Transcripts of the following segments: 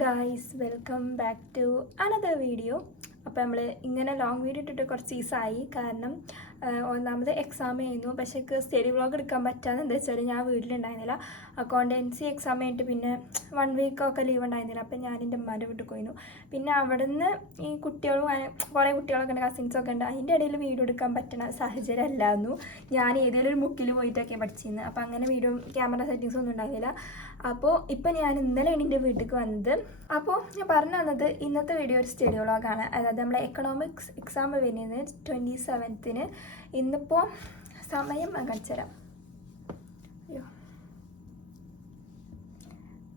Guys, welcome back to another video. അപ്പോൾ നമ്മൾ ഇങ്ങനെ ലോങ് വീഡിയോ ഇട്ടിട്ട് കുറച്ച് ദിവസമായി. കാരണം ഒന്നാമത് എക്സാം ചെയ്യുന്നു. പക്ഷേ എനിക്ക് സ്റ്റഡി വ്ളോഗ് എടുക്കാൻ പറ്റാതെ എന്താ വെച്ചാൽ ഞാൻ വീട്ടിലുണ്ടായിരുന്നില്ല. അക്കൗണ്ടൻസി എക്സാം കഴിഞ്ഞിട്ട് പിന്നെ 1 വീക്കൊക്കെ ലീവ് ഉണ്ടായിരുന്നില്ല. അപ്പം ഞാൻ എൻ്റെ ഉമ്മാൻ്റെ വീട്ടിൽ പോയിരുന്നു. പിന്നെ അവിടെ നിന്ന് ഈ കുട്ടികളും കുറേ കുട്ടികളൊക്കെ ഉണ്ട്, കസിൻസൊക്കെ ഉണ്ട്. അതിൻ്റെ ഇടയിൽ വീഡിയോ എടുക്കാൻ പറ്റുന്ന സാഹചര്യം അല്ലായിരുന്നു. ഞാൻ ഏതെങ്കിലും ഒരു മുക്കിൽ പോയിട്ടൊക്കെ പഠിച്ചിരുന്നത്. അപ്പോൾ അങ്ങനെ വീഡിയോ ക്യാമറ സെറ്റിങ്സ് ഒന്നും ഉണ്ടായിരുന്നില്ല. അപ്പോൾ ഇപ്പം ഞാൻ ഇന്നലെയാണ് എൻ്റെ വീട്ടിലേക്ക് വന്നത്. അപ്പോൾ ഞാൻ പറഞ്ഞു തന്നത് ഇന്നത്തെ വീഡിയോ ഒരു സ്റ്റഡി വ്ളോഗാണ്. അതായത് നമ്മളെ എക്കണോമിക്സ് എക്സാം വരുന്നത് 27th. ഇന്നിപ്പോൾ സമയം കാണിച്ചു തരാം.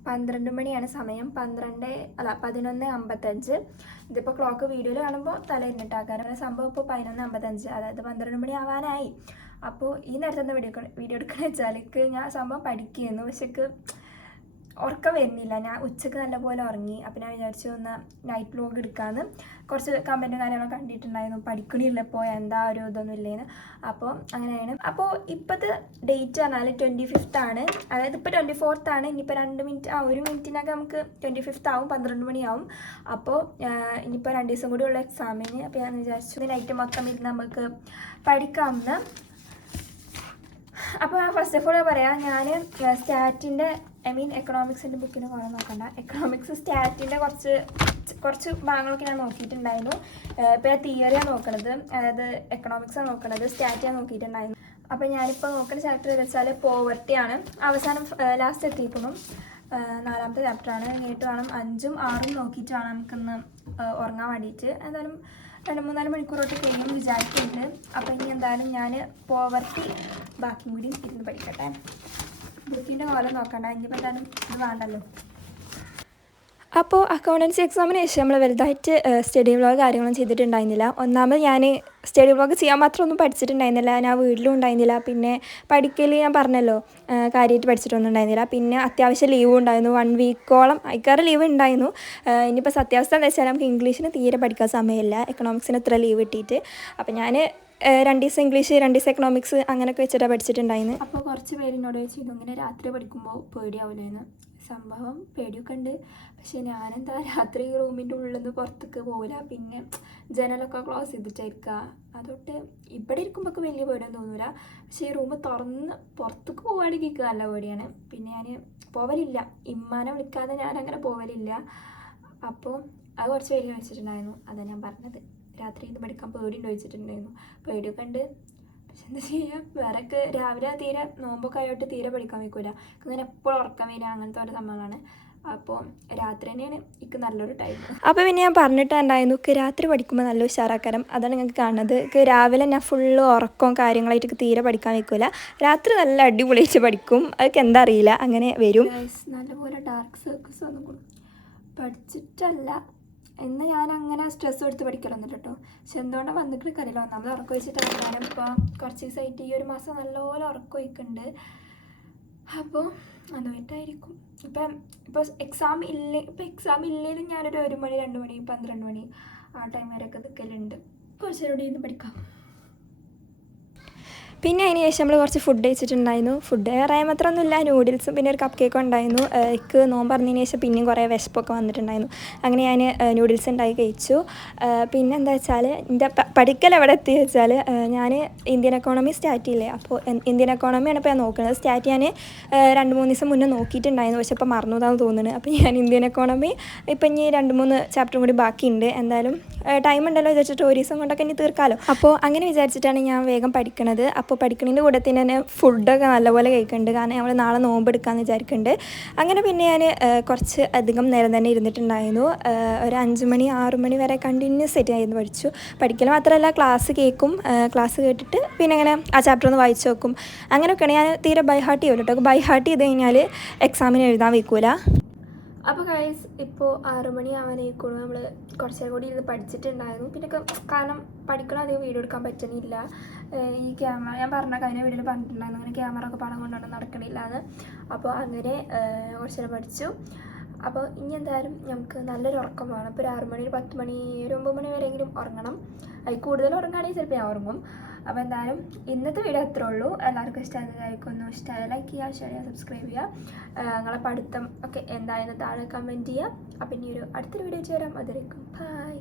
12 മണിയാണ് സമയം. 11:55. ഇതിപ്പോൾ ക്ലോക്ക് വീഡിയോയിൽ കാണുമ്പോൾ തലേന്നിട്ടാണ്. കാരണം സംഭവം ഇപ്പോൾ 11:55, അതായത് 12 മണി ആവാനായി. അപ്പോൾ ഈ നേരത്തെ വീഡിയോ എടുക്കണമെന്ന് വെച്ചാൽ ഞാൻ സംഭവം പഠിക്കുന്നു. പക്ഷേ ഉറക്കം വരുന്നില്ല. ഞാൻ ഉച്ചക്ക് നല്ലപോലെ ഉറങ്ങി. അപ്പോൾ ഞാൻ വിചാരിച്ചു ഒന്ന് നൈറ്റ് വ്ലോഗ് എടുക്കാമെന്ന്. കുറച്ച് കമൻറ്റും കാര്യങ്ങളൊക്കെ കണ്ടിട്ടുണ്ടായിരുന്നു, പഠിക്കണില്ല ഇപ്പോൾ എന്താ ഒരു ഇതൊന്നും ഇല്ലേന്ന്. അപ്പോൾ അങ്ങനെയാണ്. അപ്പോൾ ഇപ്പോഴത്തെ ഡേറ്റ് പറഞ്ഞാൽ 25th ആണ്. അതായത് ഇപ്പോൾ 24th ആണ്. ഇനിയിപ്പോൾ 1 മിനിറ്റിനൊക്കെ നമുക്ക് 25th ആവും, 12 മണിയാവും. അപ്പോൾ ഇനിയിപ്പോൾ 2 ദിവസം കൂടി ഉള്ള എക്സാമിന്. അപ്പോൾ ഞാൻ വിചാരിച്ചു നൈറ്റ് മൊത്തം ഇരുന്ന് നമുക്ക് പഠിക്കാമെന്ന്. അപ്പോൾ ഫസ്റ്റ് ഓഫ് ഓൾ പറയാം, ഞാൻ സ്റ്റാറ്റിൻ്റെ എക്കണോമിക്സിൻ്റെ ബുക്കിന് കുറേ നോക്കണ്ട. എക്കണോമിക്സ് സ്റ്റാറ്റിൻ്റെ കുറച്ച് ഭാഗങ്ങളൊക്കെ ഞാൻ നോക്കിയിട്ടുണ്ടായിരുന്നു. ഇപ്പോൾ ഞാൻ തിയറിയാണ് നോക്കണത്, അതായത് എക്കണോമിക്സാണ് നോക്കണത്, സ്റ്റാറ്റാണ് നോക്കിയിട്ടുണ്ടായിരുന്നു. അപ്പോൾ ഞാനിപ്പോൾ നോക്കുന്ന ചാപ്റ്റർ വെച്ചാൽ പോവർട്ടിയാണ്. അവസാനം ലാസ്റ്റ് എത്തിയിരിക്കണം. 4ാമത്തെ ചാപ്റ്ററാണ്. കഴിഞ്ഞിട്ട് വേണം 5ഉം 6ഉം നോക്കിയിട്ട് വേണം നമുക്കിന്ന് ഉറങ്ങാൻ വേണ്ടിയിട്ട്. എന്തായാലും 2-3-4 മണിക്കൂറോട്ട് കഴിയും വിചാരിക്കുന്നുണ്ട്. അപ്പോൾ ഇനി എന്തായാലും ഞാൻ പോവർട്ടി ബാക്കിയും കൂടി ഇരുന്ന് പഠിക്കട്ടെ. ബുക്കിൻ്റെ കോലം നോക്കണ്ട, ഇനിയിപ്പോൾ എന്തായാലും ഇത് വേണ്ടല്ലോ. അപ്പോൾ അക്കൗണ്ടൻസി എക്സാമിന് ശേഷം നമ്മൾ വലുതായിട്ട് സ്റ്റഡി വ്ളോഗ് കാര്യങ്ങളൊന്നും ചെയ്തിട്ടുണ്ടായിരുന്നില്ല. ഒന്നാമത് ഞാൻ സ്റ്റഡി വ്ളോഗ് ചെയ്യാൻ മാത്രമൊന്നും പഠിച്ചിട്ടുണ്ടായിരുന്നില്ല. ഞാൻ വീട്ടിലും ഉണ്ടായിരുന്നില്ല. പിന്നെ പഠിക്കൽ ഞാൻ പറഞ്ഞല്ലോ കാര്യമായിട്ട് പഠിച്ചിട്ടൊന്നും ഉണ്ടായിരുന്നില്ല. പിന്നെ അത്യാവശ്യം ലീവും ഉണ്ടായിരുന്നു. 1 വീക്കോളം അയക്കാറ് ലീവ് ഉണ്ടായിരുന്നു. ഇനിയിപ്പോൾ സത്യാവസ്ഥ എന്താ വെച്ചാൽ നമുക്ക് ഇംഗ്ലീഷിന് തീരെ പഠിക്കാൻ സമയമില്ല, എക്കണോമിക്സിന് ഇത്ര ലീവ് കിട്ടിയിട്ട്. അപ്പോൾ ഞാൻ 2 ദിവസം ഇംഗ്ലീഷ്, 2 ദിവസം എക്കണോമിക്സ് അങ്ങനെയൊക്കെ വെച്ചിട്ടാണ് പഠിച്ചിട്ടുണ്ടായിരുന്നു. അപ്പോൾ കുറച്ച് പേരിനോട് ചോദിച്ചു ഇങ്ങനെ രാത്രി പഠിക്കുമ്പോൾ പേടിയാവില്ലെന്ന്. സംഭവം പേടിയൊക്കെ ഉണ്ട്. പക്ഷേ ഞാനെന്താ രാത്രി റൂമിൻ്റെ ഉള്ളിൽ നിന്ന് പുറത്തേക്ക് പോകില്ല. പിന്നെ ജനലൊക്കെ ക്ലോസ് ചെയ്തിട്ടായിരിക്കുക. അതൊട്ട് ഇവിടെ ഇരിക്കുമ്പോൾ വലിയ പേടിയൊന്നും തോന്നില്ല. പക്ഷേ ഈ റൂം തുറന്ന് പുറത്തേക്ക് പോകുകയാണെങ്കിൽ നല്ല പേടിയാണ്. പിന്നെ ഞാൻ പോവലില്ല, ഇമ്മാനെ വിളിക്കാതെ ഞാൻ അങ്ങനെ പോവലില്ല. അപ്പോൾ അത് കുറച്ച് പേര് വെച്ചിട്ടുണ്ടായിരുന്നു. അതാണ് ഞാൻ പറഞ്ഞത്, രാത്രി ഇത് പഠിക്കാൻ പേടിയുണ്ടോ വെച്ചിട്ടുണ്ടായിരുന്നു. പേടിയൊക്കെ ഉണ്ട്. പക്ഷെ എന്താ ചെയ്യുക, വേറെയൊക്കെ രാവിലെ തീരെ നോമ്പൊക്കെ ആയിട്ട് തീരെ പഠിക്കാൻ വയ്ക്കില്ല. അങ്ങനെ എപ്പോഴും ഉറക്കം വരിക അങ്ങനത്തെ ഒരു സംഭവമാണ്. അപ്പോൾ രാത്രി തന്നെയാണ് എനിക്ക് നല്ലൊരു ടൈം. അപ്പോൾ പിന്നെ ഞാൻ പറഞ്ഞിട്ടുണ്ടായിരുന്നു രാത്രി പഠിക്കുമ്പോൾ നല്ല ഉഷാറാക്കാരം. അതാണ് നിങ്ങൾക്ക് കാണുന്നത്. രാവിലെ ഞാൻ ഫുള്ള് ഉറക്കവും കാര്യങ്ങളായിട്ട് തീരെ പഠിക്കാൻ വയ്ക്കില്ല. രാത്രി നല്ല അടിപൊളിയായിട്ട് പഠിക്കും. അതൊക്കെ എന്താ അറിയില്ല, അങ്ങനെ വരും. നല്ലപോലെ ഡാർക്ക് സർക്കിൾസ് ഒന്നും പഠിച്ചിട്ടല്ല എന്ന് ഞാൻ അങ്ങനെ സ്ട്രെസ് എടുത്ത് പഠിക്കലൊന്നുമില്ല കേട്ടോ. പക്ഷെ എന്തുകൊണ്ടാണ് വന്നിട്ട് അറിയില്ല. ഒന്നാമത് ഉറക്കം വെച്ചിട്ടാണ്. ഞാനും ഇപ്പോൾ കുറച്ച് ദിവസമായിട്ട് ഈ 1 മാസം നല്ലപോലെ ഉറക്കം വയ്ക്കുന്നുണ്ട്. അപ്പോൾ അതുമായിട്ടായിരിക്കും. ഇപ്പോൾ എക്സാം ഇല്ലെങ്കിലും ഞാനൊരു 1 മണി, 2 മണി, 12 മണി ആ ടൈം വരെയൊക്കെ നിൽക്കലുണ്ട്. കുറച്ചുകൂടി ഇരുന്ന് പഠിക്കാം. പിന്നെ അതിന് ശേഷം നമ്മൾ കുറച്ച് ഫുഡ് കഴിച്ചിട്ടുണ്ടായിരുന്നു. ഫുഡ് പറയാൻ മാത്രമൊന്നുമില്ല, നൂഡിൽസും പിന്നെ ഒരു കപ്പ് കേക്കും ഉണ്ടായിരുന്നു. എനിക്ക് നോമ്പ് പറഞ്ഞതിന് ശേഷം പിന്നെയും കുറേ വിശപ്പൊക്കെ വന്നിട്ടുണ്ടായിരുന്നു. അങ്ങനെ ഞാൻ നൂഡിൽസ് ഉണ്ടാക്കി കഴിച്ചു. പിന്നെ എന്താ വെച്ചാൽ എൻ്റെ പഠിക്കൽ എവിടെ എത്തി വെച്ചാൽ ഞാൻ ഇന്ത്യൻ എക്കോണമി സ്റ്റാർട്ട് ചെയ്യില്ലേ. അപ്പോൾ ഇന്ത്യൻ എക്കോണമിയാണ് ഇപ്പോൾ ഞാൻ നോക്കുന്നത്. സ്റ്റാർട്ട് ഞാൻ 2-3 ദിവസം മുന്നേ നോക്കിയിട്ടുണ്ടായിരുന്നു. പക്ഷെ ഇപ്പോൾ മറന്നതാണെന്ന് തോന്നുന്നത്. അപ്പോൾ ഞാൻ ഇന്ത്യൻ എക്കോണമി ഇപ്പം ഇനി 2-3 ചാപ്റ്ററും കൂടി ബാക്കിയുണ്ട്. എന്തായാലും ടൈം ഉണ്ടല്ലോ വിചാരിച്ചിട്ട് 1 ദിവസം കൊണ്ടൊക്കെ ഇനി തീർക്കാമല്ലോ. അപ്പോൾ അങ്ങനെ വിചാരിച്ചിട്ടാണ് ഞാൻ വേഗം പഠിക്കണത്. അപ്പോൾ പഠിക്കുന്നതിൻ്റെ കൂടെ തന്നെ ഫുഡൊക്കെ നല്ലപോലെ കഴിക്കുന്നുണ്ട്. കാരണം നമ്മൾ നാളെ നോമ്പെടുക്കാമെന്ന് വിചാരിക്കുന്നുണ്ട്. അങ്ങനെ പിന്നെ ഞാൻ കുറച്ച് അധികം നേരം തന്നെ ഇരുന്നിട്ടുണ്ടായിരുന്നു. ഒരു 5 മണി 6 മണി വരെ കണ്ടിന്യൂസ് ആയിട്ട് ആയിരുന്നു പഠിച്ചു. പഠിക്കൽ മാത്രമല്ല, ക്ലാസ് കേൾക്കും. ക്ലാസ് കേട്ടിട്ട് പിന്നെ അങ്ങനെ ആ ചാപ്റ്റർ ഒന്ന് വായിച്ച് നോക്കും. അങ്ങനെയൊക്കെയാണ്. ഞാൻ തീരെ ബൈ ഹാർട്ട് ചെയ്യുമല്ലോ കേട്ടോ. ബൈ ഹാർട്ട് ചെയ്ത് കഴിഞ്ഞാൽ എക്സാമിന് എഴുതാൻ വയ്ക്കൂല. അപ്പോൾ ഗൈസ്, ഇപ്പോൾ 6 മണി ആവാനായിക്കോളൂ. നമ്മൾ കുറച്ച് നേരം കൂടി ഇരുന്ന് പഠിച്ചിട്ടുണ്ടായിരുന്നു. പിന്നെ കാരണം പഠിക്കണം അധികം വീഡിയോ എടുക്കാൻ പറ്റുന്നില്ല. ഈ ക്യാമറ ഞാൻ കഴിഞ്ഞ വീഡിയോയിൽ പറഞ്ഞിട്ടുണ്ടായിരുന്നു അങ്ങനെ ക്യാമറ ഒക്കെ പണം കൊണ്ടുകൊണ്ട് നടക്കണില്ല എന്ന്. അപ്പോൾ അങ്ങനെ കുറച്ച് നേരം പഠിച്ചു. അപ്പോൾ ഇനി എന്തായാലും നമുക്ക് നല്ലൊരു ഉറക്കം വേണം. ഇപ്പോൾ ഒരു 6 മണി, 10 മണി, ഒരു 9 മണി വരെയെങ്കിലും ഉറങ്ങണം. അതിൽ കൂടുതൽ ഉറങ്ങുകയാണെങ്കിൽ ചിലപ്പോൾ ഞാൻ ഉറങ്ങും. അപ്പോൾ എന്തായാലും ഇന്നത്തെ വീഡിയോ അത്രേ ഉള്ളൂ. എല്ലാവർക്കും ഇഷ്ടമായതായിരിക്കും. ഇഷ്ടമായ ലൈക്ക് ചെയ്യുക, ഷെയർ ചെയ്യുക, സബ്സ്ക്രൈബ് ചെയ്യുക. നിങ്ങളെ പഠിത്തം ഒക്കെ എന്തായാലും താഴെ കമൻറ്റ് ചെയ്യുക. അപ്പം ഇനി അടുത്തൊരു വീഡിയോ ചെയ്യാം. അതിലേക്കും ബൈ.